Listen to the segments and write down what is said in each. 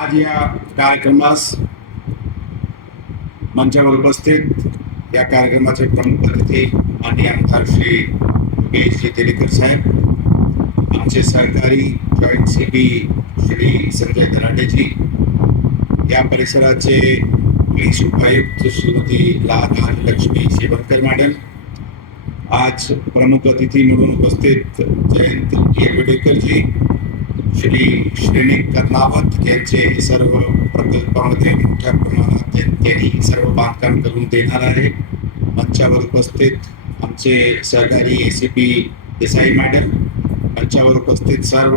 आज या कार्यक्रमास मंचावर उपस्थित या कार्यक्रमाचे प्रमुख अतिथी माननीय आमदार श्री योगेश तेलीकर साहेब, आमचे सहकारी जॉईंट सीपी श्री संजय दराटेजी, या परिसराचे पोलीस उपायुक्त श्रीमती लक्ष्मी शेवरकर मॅडम, आज प्रमुख अतिथी म्हणून उपस्थित जयंत येगडेकरजी, श्री श्रेणी कर्नावत यांचे सर्व प्रकल्पामध्ये मोठ्या प्रमाणात त्यांनी सर्व बांधकाम करून देणार आहे. मंचावर उपस्थित आमचे सहकारी एसीपी देसाई मॅडम, मंचावर उपस्थित सर्व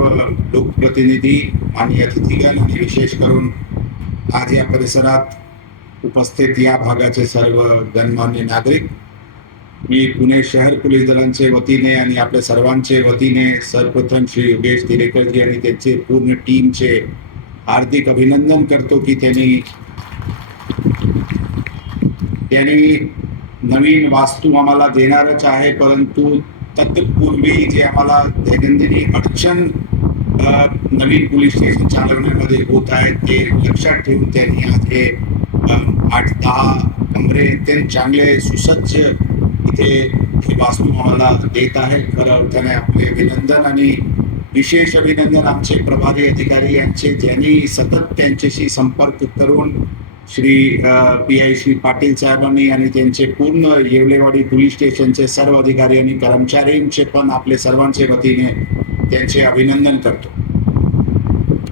लोकप्रतिनिधी, माननीय अतिथीगण आणि विशेष करून आज या परिसरात उपस्थित या भागाचे सर्व गणमान्य नागरिक, मी पुणे शहर पोलीस दलांचे वतीने आणि आपल्या सर्वांचे वतीने सर्वप्रथम श्री योगेश तेलीकरजी आणि त्यांचे पूर्ण टीमचे हार्दिक अभिनंदन करतो की त्यांनी नवीन वास्तू आम्हाला देणारच आहे, परंतु तत्पूर्वी जे आम्हाला दैनंदिनी अडचण नवीन पोलीस स्टेशन चालवण्यामध्ये होत आहे ते लक्षात ठेवून त्यांनी आज हे 8-10 कमरे अत्यंत चांगले सुसज्ज इथे हे वास्तू आम्हाला देत आहे. खऱ्या अर्थाने आपले अभिनंदन आणि विशेष अभिनंदन आमचे प्रभारी अधिकारी यांचे, ज्यांनी सतत त्यांच्याशी संपर्क करून श्री PI श्री पाटील साहेबांनी आणि त्यांचे पूर्ण येवलेवाडी पोलीस स्टेशनचे सर्व अधिकारी आणि कर्मचाऱ्यांचे पण आपले सर्वांचे वतीने त्यांचे अभिनंदन करतो.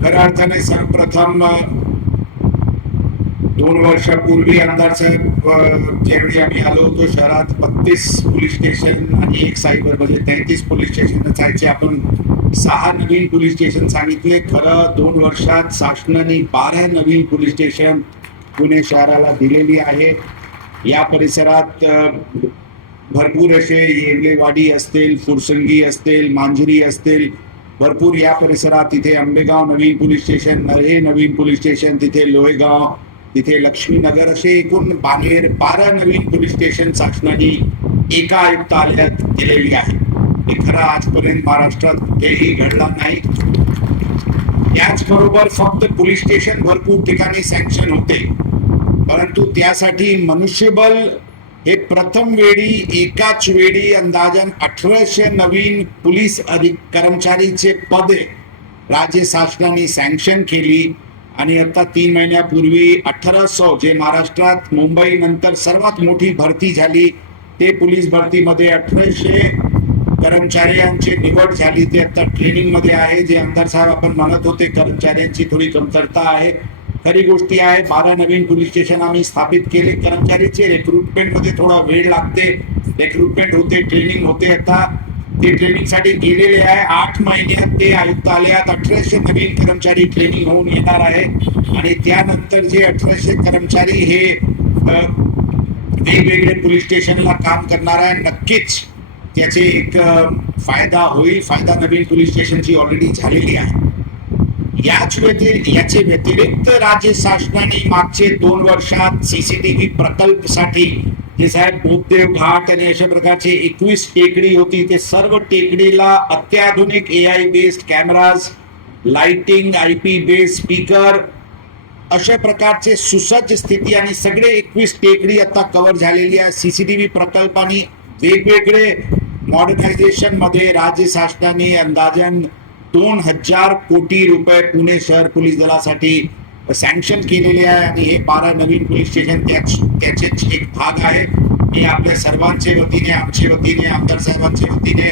खऱ्या अर्थाने सर्वप्रथम 2 वर्षापूर्वी आमदार साहेब ज्यावेळी आम्ही आलो होतो शहरात 32 पोलीस स्टेशन आणि 1 सायबरमध्ये 33 पोलीस स्टेशन असायचे. आपण 6 नवीन पोलीस स्टेशन सांगितले. खरं 2 वर्षात शासनाने 12 नवीन पोलीस स्टेशन पुणे शहराला दिलेली आहे. या परिसरात भरपूर असे येवलेवाडी असतील, फुरसंगी असतील, मांजरी असतील, भरपूर या परिसरात इथे आंबेगाव नवीन पोलीस स्टेशन, नरहे नवीन पोलीस स्टेशन, तिथे लोहेगाव, तिथे लक्ष्मीनगर, असे एकूण 12 नवीन पोलीस स्टेशन शासनाने एका आयुक्तालयात दिलेली आहे. हे खरं आजपर्यंत महाराष्ट्रात कुठेही घडला नाही. याचबरोबर फक्त पोलीस स्टेशन भरपूर ठिकाणी सँक्शन होते, परंतु त्यासाठी मनुष्यबळ हे प्रथम वेळी एकाच वेळी अंदाजन 1800 नवीन पोलीस कर्मचारीचे पदे राज्य शासनाने सँक्शन केली आणि आता 3 महिन्यापूर्वी 1800 जे महाराष्ट्रात मुंबई नंतर सर्वात मोठी भरती झाली ते पोलीस भरतीमध्ये 1800 कर्मचाऱ्यांची निवड झाली. ते आता ट्रेनिंग मध्ये आहे. जे आमदार साहेब आपण म्हणत होते कर्मचाऱ्यांची थोडी कमतरता आहे, खरी गोष्टी आहे. 12 नवीन पोलीस स्टेशन आम्ही स्थापित केले. कर्मचारीचे रिक्रुटमेंट मध्ये थोडा वेळ लागते, रिक्रुटमेंट होते, ट्रेनिंग होते. आता ते ट्रेनिंग साठी गेलेले आहे. 8 महिन्यात ते आयुक्तालयात 1800 नवीन कर्मचारी ट्रेनिंग होऊन येणार आहे आणि त्यानंतर जे 1800 कर्मचारी हे वेगवेगळे पोलीस स्टेशनला काम करणार आहे. नक्कीच त्याचे एक फायदा होईल. फायदा नवीन पोलीस स्टेशनची ऑलरेडी झालेली आहे. याचे व्यतिरिक्त राज्य शासनाने मागचे 2 वर्षात CCTV प्रकल्पसाठी जे साहेब बोधदेव घाट आणि अशा प्रकारचे 21 टेकडी होती, ते सर्व टेकडीला अत्याधुनिक AI based cameras, lighting, IP based speaker, अशा प्रकारचे सुसज्ज स्थिती आणि सगळे 21 टेकडी आता कव्हर झालेली आहे. CCTV प्रकल्पाने वेगवेगळे मॉडर्नायझेशन मध्ये राज्य शासनाने अंदाजन 2000 कोटी रुपये पुणे शहर पोलीस दलासाठी सँक्शन केलेले आहे आणि हे 12 नवीन पोलीस स्टेशन त्याचेच एक भाग आहे. मी आपल्या सर्वांचे वतीने, आमच्या वतीने, आमदार साहेबांच्या वतीने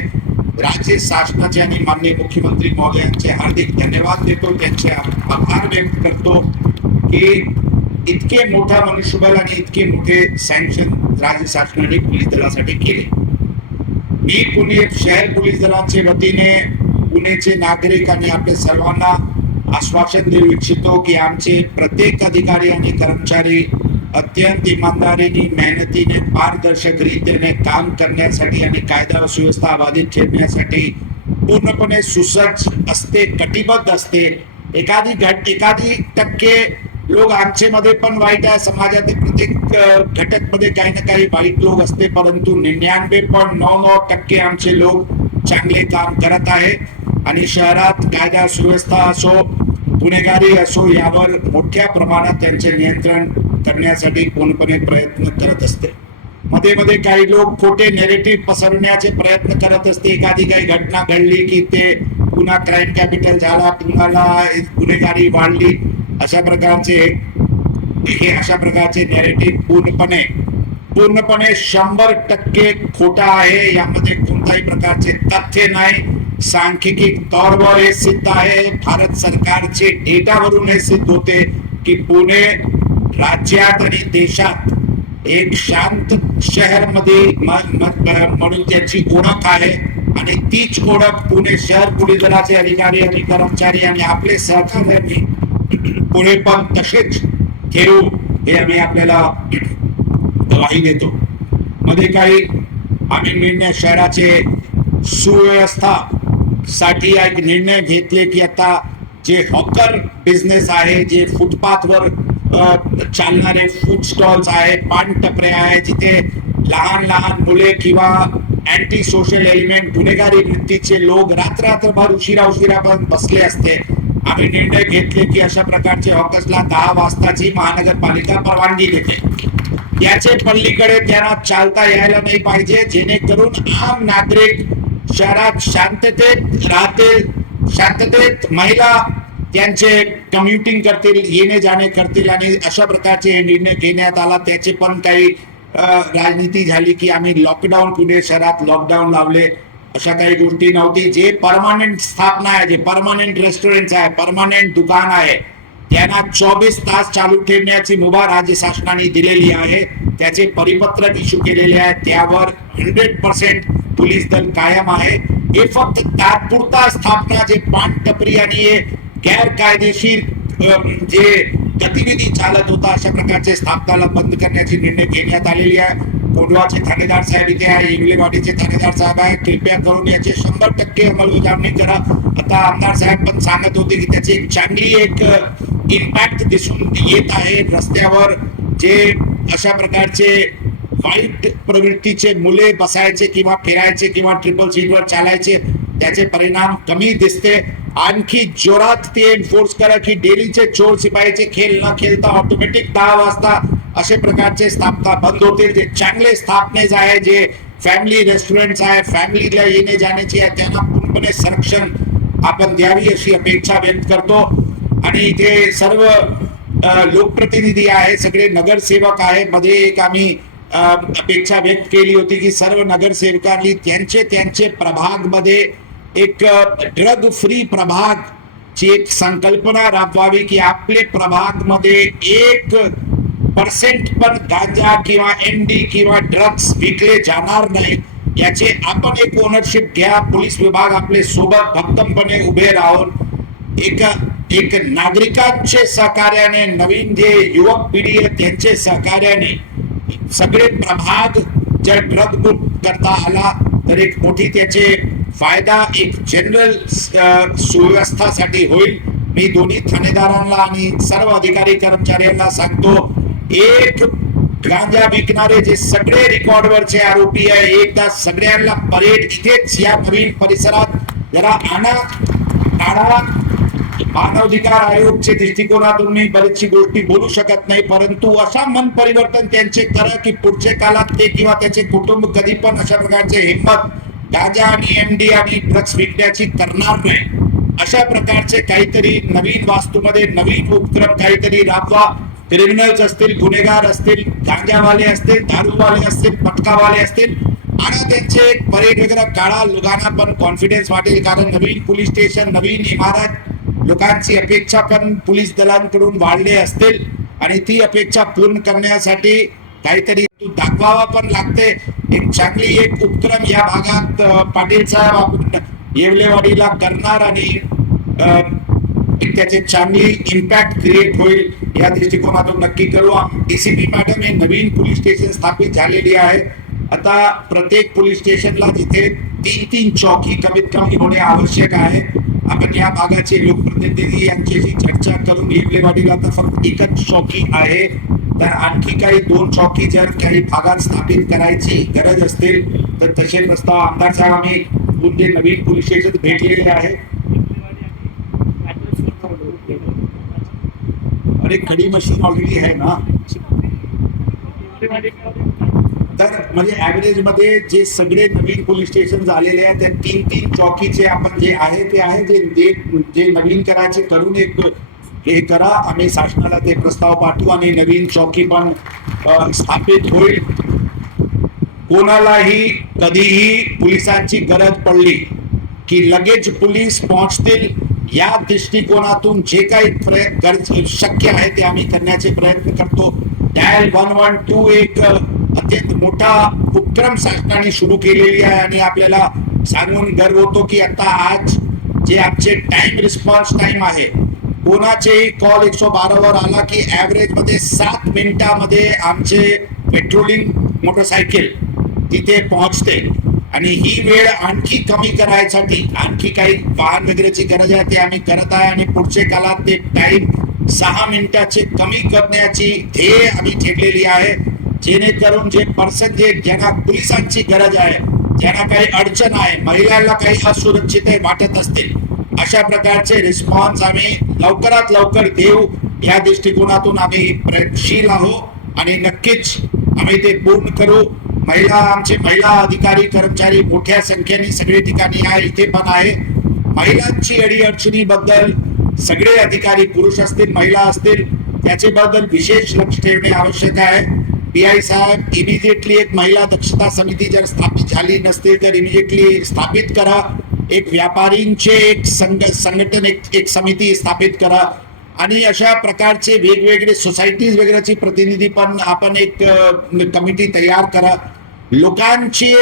राज्य शासनाचे आणि माननीय मुख्यमंत्री महोदयांचे हार्दिक धन्यवाद देतो, त्यांचे आभार व्यक्त करतो की इतके मोठा मनुष्यबळ आणि इतके मोठे सँक्शन राज्य शासनाने पोलीस दलासाठी केले. मी पुणे शहर पोलीस दलाच्या वतीने पुणेचे नागरिक आणि आपल्या सर्वांना आश्वासन देऊ इच्छितो की आमचे प्रत्येक अधिकारी आणि कर्मचारी अत्यंत इमानदारीने, मेहनतीने, पारदर्शक रीतीने काम करण्यासाठी आणि कायदा व सुव्यवस्था बाधित ठेवण्यासाठी पूर्णपणे सुसज्ज असते, कटिबद्ध असते. एखादी टक्के लोक आमचे मध्ये पण वाईट आहे, समाजातील प्रत्येक घटक मध्ये काही ना काही वाईट लोक असते, परंतु 99.99% आमचे लोक चांगले काम करत आहे आणि शहरात कायदा सुव्यवस्था असो, गुन्हेगारी असो यावर मोठ्या प्रमाणात त्यांचे नियंत्रण करण्यासाठी पूर्णपणे प्रयत्न करत असते. मध्ये मध्ये काही लोक खोटे नेरेटिव्ह पसरवण्याचे प्रयत्न करत असते. एखादी काही घटना घडली की ते पुन्हा क्राईम कॅपिटल झाला, पुन्हा गुन्हेगारी वाढली, अशा प्रकारचे नेरेटिव्ह पूर्णपणे 100% खोटा आहे. यामध्ये कोणत्याही प्रकारचे तथ्य नाही. सांख्यिकी तौरवर हे सिद्ध आहे. भारत सरकारचे डेटावरून हे सिद्ध होते की पुणे राज्यात आणि देशात एक शांत शहर मध्ये म्हणून त्याची ओळख आहे. आणि तीच ओळख पुणे शहर पोलीस दलाचे अधिकारी आणि कर्मचारी आणि आपले सहकार्यांनी पुणे पण तसेच ठेवू हे आम्ही आपल्याला गवाही देतो. मध्ये काही आम्ही निर्णय शहराचे सुव्यवस्था साठी एक निर्णय घेतले की आता जे हॉकर बिझनेस आहे, जे फुटपाथवर चालणारे फूड स्टॉल्स आहे, पान टपरे आहे, जिथे लहान लहान मुले किंवा अँटी सोशल एलिमेंट गुन्हेगारी वृत्तीचे लोक रात्रभर उशिरा पण बसले असते. आम्ही निर्णय घेतले की अशा प्रकारचे हॉकर्सला 10 वाजताची महानगरपालिका परवानगी देते. याचे पल्लीकडे त्यांना चालता यायला नाही पाहिजे, जेणेकरून आम नागरिक शहरात शांततेत राहतील, शांततेत महिला त्यांचे कम्युटिंग करतील, येणे जाणे करतील. आणि अशा प्रकारचे निर्णय घेण्यात आला. त्याचे पण काही राजनीती झाली की आम्ही लॉकडाऊन, पुणे शहरात लॉकडाऊन लावले. अशा काही गोष्टी नव्हती. जे परमानंट स्थापना आहे, जे परमानंट रेस्टॉरंट आहे, परमानंट दुकान आहे, त्यांना 24 तास चालू ठेवण्याची मुभा राज्य शासनाने दिलेली आहे. त्याचे परिपत्रक इश्यू केलेले आहे. त्यावर 100% पोलीस दल कायम आहे. हे फक्त तात्पुरता स्थापना, जे पान टपरी आणि गैरकायदेशीर जे गतिविधी चालत होता, अशा प्रकारचे स्थापनाला बंद करण्याची निर्णय घेण्यात आलेली आहे. कोंढवाचे थानेदार साहेब इथे आहे, इंगलेवाडीचे थानेदार साहेब आहे. कृपया करून याचे 100% अंमलबजावणी करा. आता आमदार साहेब पण सांगत होते की त्याची एक चांगली इम्पॅक्ट दिसून येत आहे. रस्त्यावर जे अशा प्रकारचे वाईट प्रवृत्तीचे मुले बसायचे किंवा फिरायचे किंवा ट्रिपल सीटवर चालायचे, त्याचे परिणाम कमी दिसते. आणखी जोरात ते एन्फोर्स करा की डेलीचे चोर सिपाहीचे खेळ न खेळता ऑटोमॅटिक 10 वाजता असे प्रकारचे स्थापना बंद होतील. जे चांगले स्थापनेज आहे, जे फॅमिली रेस्टॉरंट आहे, फॅमिलीला येणे जाण्याची आहे, त्यांना पूर्णपणे संरक्षण आपण द्यावी अशी अपेक्षा व्यक्त करतो. आणि इथे सर्व लोकप्रतिनिधी आहे, सगळे नगरसेवक आहे. मध्ये एक आम्ही अपेक्षा व्यक्त केली होती की सर्व नगरसेवकांनी त्यांचे प्रभाग मध्ये एक ड्रग फ्री प्रभाग ची एक संकल्पना राबवावी की आपले प्रभाग मध्ये 1% पण गांजा किंवा एमडी किंवा ड्रग्स विकले जाणार नाही. याचे आपण एक ओनरशिप घ्या. पोलीस विभाग आपले सोबत भक्कमपणे उभे राहून एक नागरिकांचे सहकार्याने, नवीन जे युवक पिढी आहे त्यांचे सहकार्याने सगळे प्रभाग जर ड्रग मुक्त करता आला तर एक मोठी त्याचे फायदा एक जनरल सुव्यवस्थासाठी होईल. मी दोन्ही थानेदारांना आणि सर्व अधिकारी कर्मचाऱ्यांना सांगतो, एक गांजा विकणारे जे सगळे रेकॉर्डवरचे आरोपी आहे, एकदा सगळ्यांना परेड इथेच या नवीन परिसरात जरा काढा. मानवाधिकार आयोगच्या दृष्टिकोनातून मी बरीचशी गोष्टी बोलू शकत नाही, परंतु अशा मन परिवर्तन त्यांचे करा की पुढच्या काळात ते किंवा त्याचे कुटुंब कधी पण अशा प्रकारचे हिंमत गांजा आणि एमडी आणि ड्रग्स विकण्याची करणार नाही. अशा प्रकारचे काहीतरी नवीन वास्तूमध्ये नवीन उपक्रम काहीतरी राबवा. क्रिमिनल्स असतील, गुन्हेगार असतील, गांजावाले असतील, दारूवाले असतील, पटकावाले असतील, आणि त्यांचे परेड वगैरे काढा. लोकांना पण कॉन्फिडन्स वाटेल, कारण नवीन पोलीस स्टेशन, नवीन इमारत, लोकांची अपेक्षा पण पोलीस दलांकडून वाढले असतील आणि ती अपेक्षा पूर्ण करण्यासाठी काहीतरी दाखवावा पण लागते. एक चांगली एक उपक्रम या भागात पाटील साहेब आपण येवलेवाडीला करणार आणि त्याचे चांगली इम्पॅक्ट क्रिएट होईल या दृष्टिकोनातून नक्की करू. डीसीपी मॅडम हे नवीन पोलीस स्टेशन स्थापित झालेली आहे. आता प्रत्येक पोलीस स्टेशनला जिथे 3-3 चौकी कमीत कमी होणे आवश्यक आहे. आपण या भागाचे लोकप्रतिनिधी यांच्याशी चर्चा करून येवलेवाडीला तर फक्त एकच चौकी आहे, तर आणखी काही 2 चौकी जर काही भागात स्थापित करायची गरज असतील तर तसे प्रस्ताव आमदार साहेब आम्ही नवीन पोलीस स्टेशन भेटलेले आहे. अरे खडी मशीन ऑलरेडी आहे ना. तर म्हणजे ऍव्हरेज मध्ये जे सगळे नवीन पोलीस स्टेशन झालेले आहेत त्या 3-3 चौकीचे आपण जे आहे ते आहे जे नवीन करायचे करून एक हे करा. आम्ही शासनाला ते प्रस्ताव पाठवू आणि नवीन चौकी पण स्थापित होईल. कोणालाही कधीही पोलिसांची गरज पडली की लगेच पोलीस पोहोचतील या दृष्टिकोनातून जे काही शक्य आहे ते आम्ही करण्याचे प्रयत्न करतो. डायल 112 एक अत्यंत मोठा उपक्रम शासनाने सुरू केलेली आहे आणि आपल्याला सांगून गर्व होतो की आता आज जे आमचे टाइम रिस्पॉन्स टाइम आहे कोणाचेही कॉल 112 वर आला की ऍव्हरेज मध्ये 7 मिनिटामध्ये आमचे पेट्रोलिंग मोटरसायकल तिथे पोहोचते. आणि ही वेळ आणखी कमी करायसाठी आणखी काही वाहन वगैरेची गरज आहे ते आम्ही करत आहे आणि पुढच्या काळात ते टाइम 6 मिनिटाचे कमी करण्याची ध्येय आम्ही ठेवलेली आहे. जेणेकरून जे पर्सन ज्यांना पोलिसांची गरज आहे ज्यांना काही अडचण आहे महिलांना काही असुरक्षित वाटत असतील अशा प्रकारचे रिस्पॉन्स आम्ही लवकरात लवकर देऊ या दृष्टिकोनातून आम्ही प्रयत्नशील आहोत आणि नक्कीच आम्ही ते पूर्ण करू. आमचे महिला अधिकारी कर्मचारी मोठ्या संख्येने सगळे ठिकाणी आहे इथे पण आहे. महिलांची अडीअडचणीबद्दल सगळे अधिकारी पुरुष असतील महिला असतील त्याच्याबद्दल विशेष लक्ष ठेवणे आवश्यक आहे. पीआय साहेब इमिजिएटली एक महिला दक्षता समिती जर स्थापित झाली नसते तर इमिजिएटली स्थापित करा. एक व्यापारींचे एक संघटन एक समिती स्थापित करा आणि अशा प्रकारचे वेगवेगळे सोसायटीज वगैरेची प्रतिनिधी पण आपण एक कमिटी तयार करा. लोकांची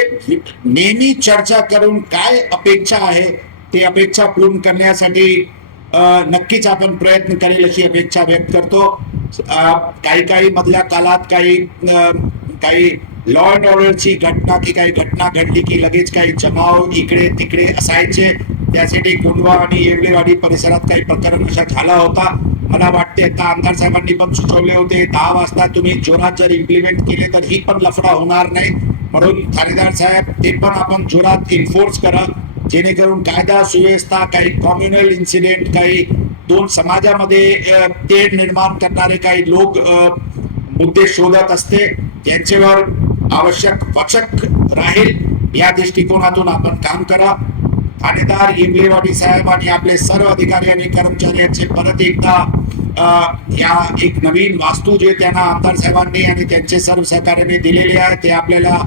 नेहमी चर्चा करून काय अपेक्षा आहे ते अपेक्षा पूर्ण करण्यासाठी नक्कीच आपण प्रयत्न करेल अशी अपेक्षा व्यक्त करतो. काही मधल्या काळात काही लॉ अँड ऑर्डरची घटना की काही घटना घडली की लगेच काही जमाव इकडे तिकडे असायचे. त्यासाठी कोंढवा आणि येवलेवाडी परिसरात काही प्रकरण अशा झाला होता. मला वाटते आता आमदार साहेबांनी पण सुचवले होते 10 वाजता तुम्ही जोरात जर इम्प्लिमेंट केले तर ही पण लफडा होणार नाही. म्हणून थानेदार साहेब ते पण आपण जोरात इन्फोर्स करा जेणेकरून कायदा सुव्यवस्था काही कॉम्युनल इन्सिडेंट काही दोन समाजामध्ये तेढ निर्माण करणारे काही लोक मुद्दे शोधत असते त्यांच्यावर आवश्यक वचक राहील या दृष्टिकोनातून आपण काम करा. थानेदार इमलेवाडी साहेब आणि आपले सर्व अधिकारी आणि कर्मचारी यांचे परत एकदा या एक नवीन वास्तू जे त्यांना आमदार साहेबांनी आणि त्यांचे सर्व सहकार्याने दिलेले आहे ते आपल्याला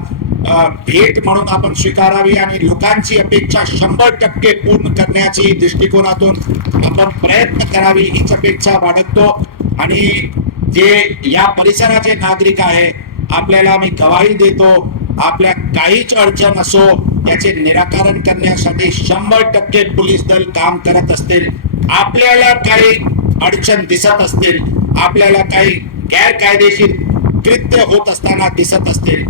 भेट म्हणून आपण स्वीकारावी आणि लोकांची अपेक्षा 100% पूर्ण करण्याची दृष्टिकोनातून आपण प्रयत्न करावी हीच अपेक्षा बाळगतो. आणि जे या परिसराचे नागरिक आहे आपल्याला मी गवाही देतो आपल्या काहीच अडचण असो त्याचे निराकरण करण्यासाठी 100% पोलीस दल काम करत असतील. आपल्याला काही अडचण दिसत असतील आपल्याला काही गैरकायदेशीर कृत्य होत असताना दिसत असतील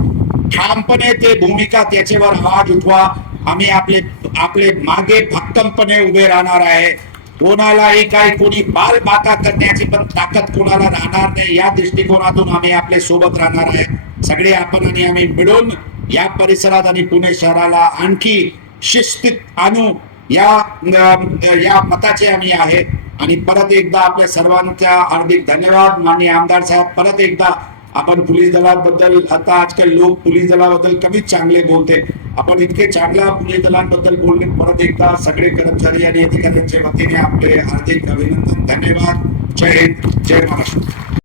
ठामपणे ते भूमिका त्याच्यावर आवाज उठवा. आम्ही आपले मागे भक्कमपणे उभे राहणार आहे. कोणालाही काही कोणी बाल बाका करण्याची पण ताकद कोणाला राहणार नाही या दृष्टिकोनातून आम्ही आपले सोबत राहणार आहे. सगळे आपण आणि आम्ही मिळून या परिसरात आणि पुणे शहराला आणखी शिस्तीत आणू या मताचे आम्ही आहे. आणि परत एकदा आपल्या सर्वांचा हार्दिक धन्यवाद. माननीय आमदार साहेब परत एकदा आपण पोलीस दलाबद्दल आता आजकाल लोक पोलीस दलाबद्दल कमीच चांगले बोलते आपण इतके चांगल्या पोलीस दलांबद्दल बोलले परत एकदा सगळे कर्मचारी आणि अधिकाऱ्यांच्या वतीने आपले हार्दिक अभिनंदन धन्यवाद. जय हिंद जय महाराष्ट्र.